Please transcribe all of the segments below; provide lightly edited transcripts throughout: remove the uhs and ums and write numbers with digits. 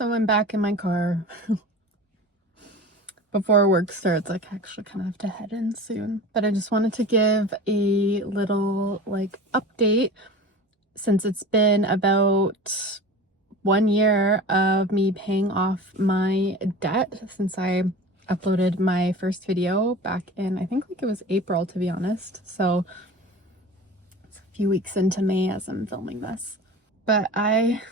So I'm back in my car before work starts. Like, I actually kind of have to head in soon, but I just wanted to give a little update since it's been about 1 year of me paying off my debt since I uploaded my first video back in, I think it was April, to be honest. So it's a few weeks into May as I'm filming this, but I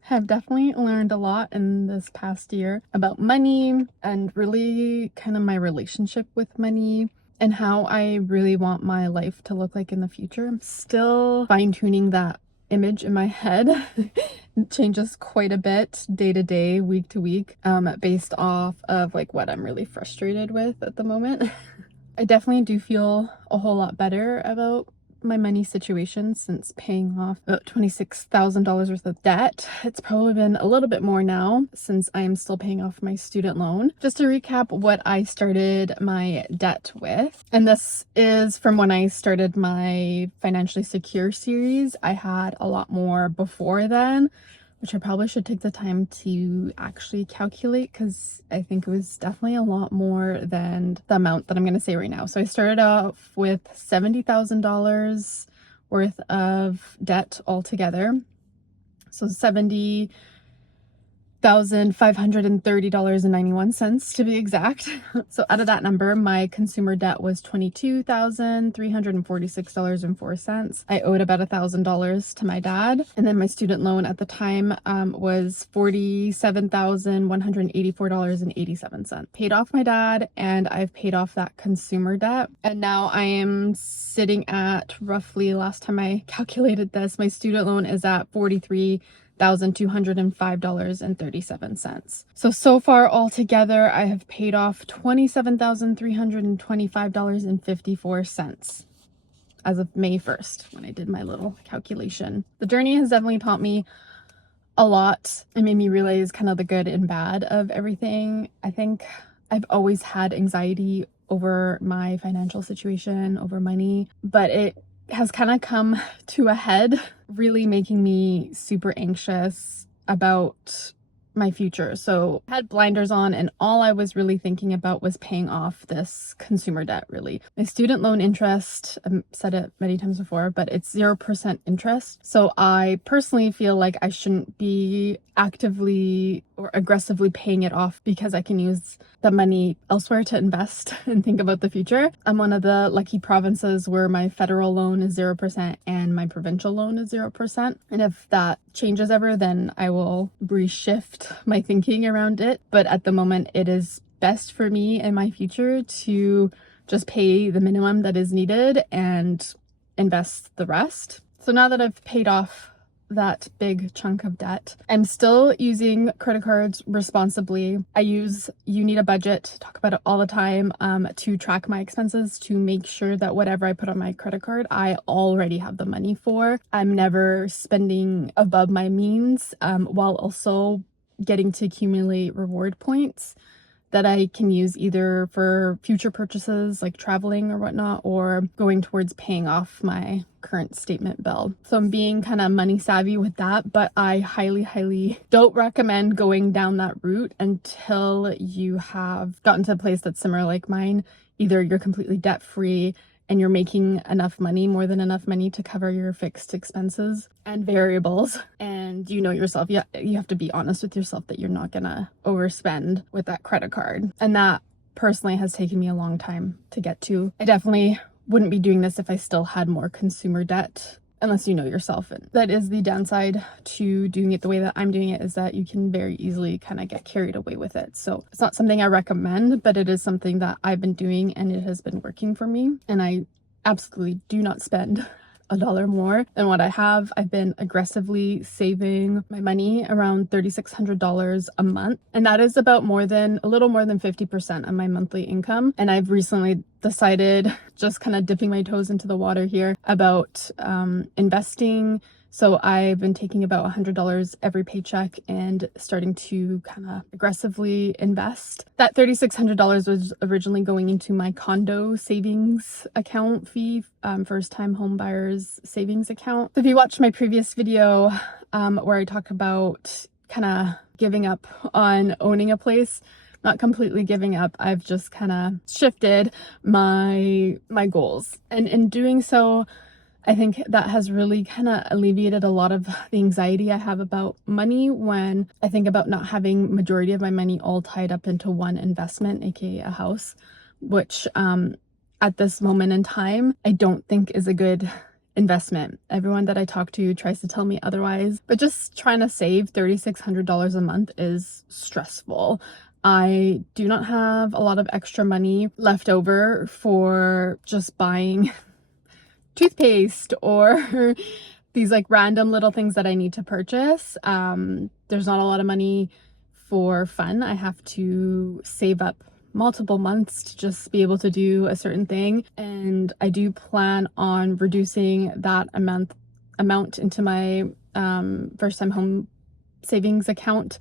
have definitely learned a lot in this past year about money and really kind of my relationship with money and how I really want my life to look like in the future. I'm still fine-tuning that image in my head. It changes quite a bit day to day, week to week, based off of what I'm really frustrated with at the moment. I definitely do feel a whole lot better about my money situation since paying off about $26,000 worth of debt. It's probably been a little bit more now since I am still paying off my student loan. Just to recap what I started my debt with, and this is from when I started my financially secure series. I had a lot more before then, which I probably should take the time to actually calculate because I think it was definitely a lot more than the amount that I'm going to say right now. So I started off with $70,000 worth of debt altogether. So $70,530.91 to be exact. So out of that number, my consumer debt was $22,346.04. I owed about $1,000 to my dad, and then my student loan at the time was $47,184.87. Paid off my dad, and I've paid off that consumer debt, and now I am sitting at roughly, last time I calculated this, my student loan is at $43,205.37. So far altogether, I have paid off $27,325.54 as of May 1st, when I did my little calculation. The journey has definitely taught me a lot and made me realize kind of the good and bad of everything. I think I've always had anxiety over my financial situation, over money, but it has kind of come to a head, really making me super anxious about my future. So I had blinders on, and all I was really thinking about was paying off this consumer debt, really. My student loan interest, I've said it many times before, but it's 0% interest. So I personally feel like I shouldn't be actively or aggressively paying it off because I can use the money elsewhere to invest and think about the future. I'm one of the lucky provinces where my federal loan is 0% and my provincial loan is 0%. And if that changes ever, then I will reshift my thinking around it. But at the moment, it is best for me and my future to just pay the minimum that is needed and invest the rest. So now that I've paid off that big chunk of debt, I'm still using credit cards responsibly. I use You Need a Budget, talk about it all the time, to track my expenses, to make sure that whatever I put on my credit card, I already have the money for. I'm never spending above my means, while also getting to accumulate reward points that I can use either for future purchases like traveling or whatnot, or going towards paying off my current statement bill. So I'm being kind of money savvy with that, but I highly don't recommend going down that route until you have gotten to a place that's similar like mine. Either you're completely debt free and you're making enough money, more than enough money, to cover your fixed expenses and variables, and you know yourself, you have to be honest with yourself that you're not gonna overspend with that credit card. And that personally has taken me a long time to get to. I definitely wouldn't be doing this if I still had more consumer debt, unless you know yourself. And that is the downside to doing it the way that I'm doing it, is that you can very easily kind of get carried away with it. So it's not something I recommend, but it is something that I've been doing and it has been working for me. And I absolutely do not spend $1 more than what I have. I've been aggressively saving my money around $3,600 a month, and that is about a little more than 50% of my monthly income. And I've recently decided, just kind of dipping my toes into the water here, about investing. So I've been taking about $100 every paycheck and starting to kind of aggressively invest. That $3,600 was originally going into my condo savings account fee, first time home buyers savings account. So if you watched my previous video where I talk about kind of giving up on owning a place. Not completely giving up. I've just kind of shifted my goals. And in doing so, I think that has really kind of alleviated a lot of the anxiety I have about money when I think about not having majority of my money all tied up into one investment, aka a house, which at this moment in time, I don't think is a good investment. Everyone that I talk to tries to tell me otherwise, but just trying to save $3,600 a month is stressful. I do not have a lot of extra money left over for just buying toothpaste or these like random little things that I need to purchase. There's not a lot of money for fun. I have to save up multiple months to just be able to do a certain thing, and I do plan on reducing that amount into my first time home savings account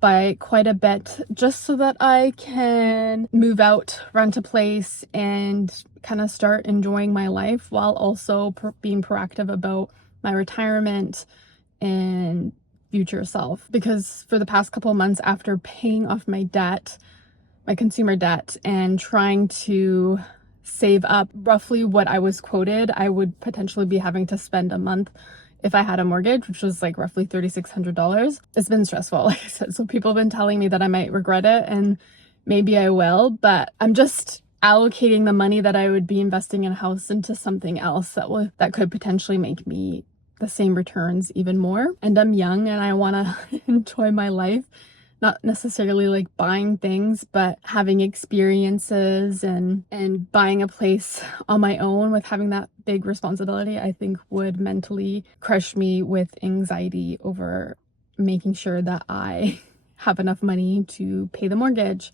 by quite a bit, just so that I can move out, rent a place, and kind of start enjoying my life while also being proactive about my retirement and future self. Because for the past couple of months after paying off my debt, my consumer debt, and trying to save up roughly what I was quoted I would potentially be having to spend a month if I had a mortgage, which was like roughly $3,600. It's been stressful, like I said. So people have been telling me that I might regret it, and maybe I will, but I'm just allocating the money that I would be investing in a house into something else that could potentially make me the same returns even more. And I'm young and I want to enjoy my life. Not necessarily like buying things, but having experiences and buying a place on my own with having that big responsibility, I think would mentally crush me with anxiety over making sure that I have enough money to pay the mortgage,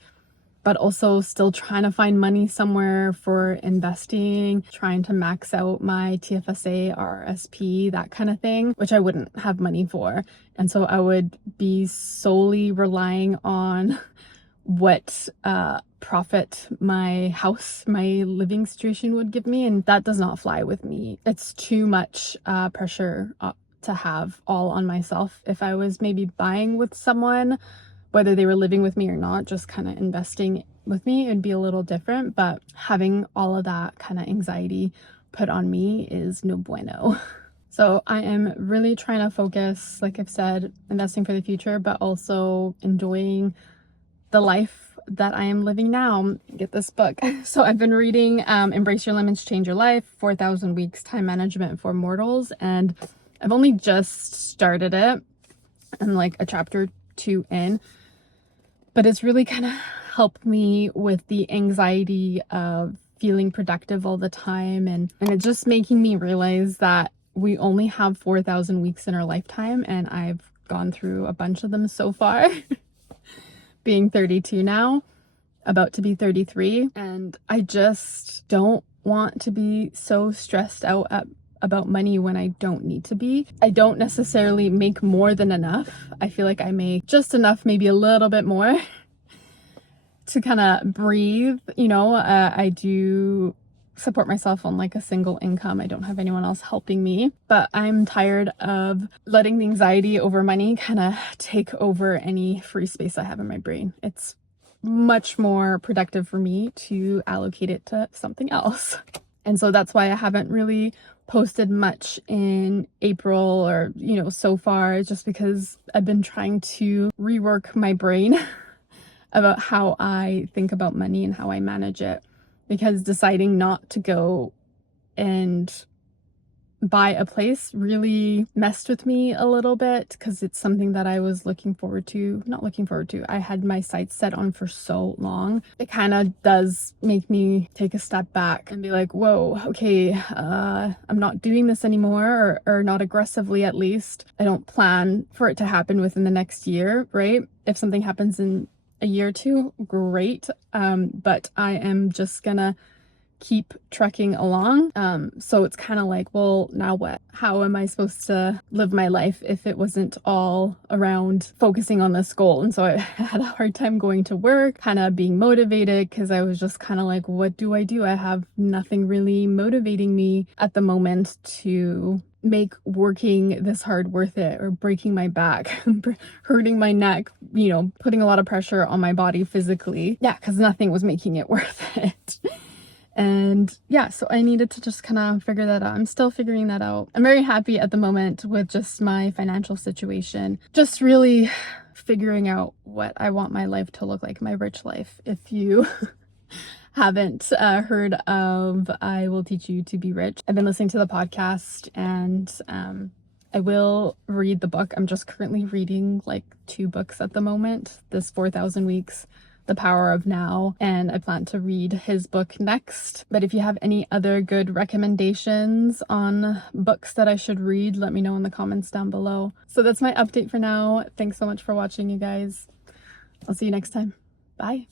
but also still trying to find money somewhere for investing, trying to max out my TFSA, RRSP, that kind of thing, which I wouldn't have money for. And so I would be solely relying on what profit my house, my living situation would give me. And that does not fly with me. It's too much pressure to have all on myself. If I was maybe buying with someone, whether they were living with me or not, just kind of investing with me, it'd be a little different. But having all of that kind of anxiety put on me is no bueno. So I am really trying to focus, like I've said, investing for the future, but also enjoying the life that I am living now. Get this book. So I've been reading Embrace Your Limits, Change Your Life, 4,000 Weeks Time Management for Mortals. And I've only just started it. I'm like a chapter 2 in. But it's really kind of helped me with the anxiety of feeling productive all the time. And it's just making me realize that we only have 4,000 weeks in our lifetime. And I've gone through a bunch of them so far, being 32 now, about to be 33. And I just don't want to be so stressed out about money when I don't need to be. I don't necessarily make more than enough. I feel like I make just enough, maybe a little bit more to kind of breathe. You know, I do support myself on like a single income. I don't have anyone else helping me, but I'm tired of letting the anxiety over money kind of take over any free space I have in my brain. It's much more productive for me to allocate it to something else. And so that's why I haven't really posted much in April or, you know, so far, just because I've been trying to rework my brain about how I think about money and how I manage it. Because deciding not to go and buy a place really messed with me a little bit, because it's something that I was I had my sights set on for so long. It kind of does make me take a step back and be like, whoa, okay, I'm not doing this anymore, or not aggressively at least. I don't plan for it to happen within the next year, right? If something happens in a year or two, great. But I am just gonna keep trekking along. So it's kind of like, well, now what? How am I supposed to live my life if it wasn't all around focusing on this goal? And so I had a hard time going to work, kind of being motivated, because I was just kind of like, what do? I have nothing really motivating me at the moment to make working this hard worth it, or breaking my back, hurting my neck, you know, putting a lot of pressure on my body physically. Yeah, because nothing was making it worth it. And yeah, so I needed to just kind of figure that out. I'm still figuring that out. I'm very happy at the moment with just my financial situation, just really figuring out what I want my life to look like, my rich life. If you haven't heard of I Will Teach You to Be Rich, I've been listening to the podcast, and I will read the book. I'm just currently reading like 2 books at the moment. This 4,000 Weeks, The Power of Now, and I plan to read his book next. But if you have any other good recommendations on books that I should read, let me know in the comments down below. So that's my update for now. Thanks so much for watching, you guys. I'll see you next time. Bye.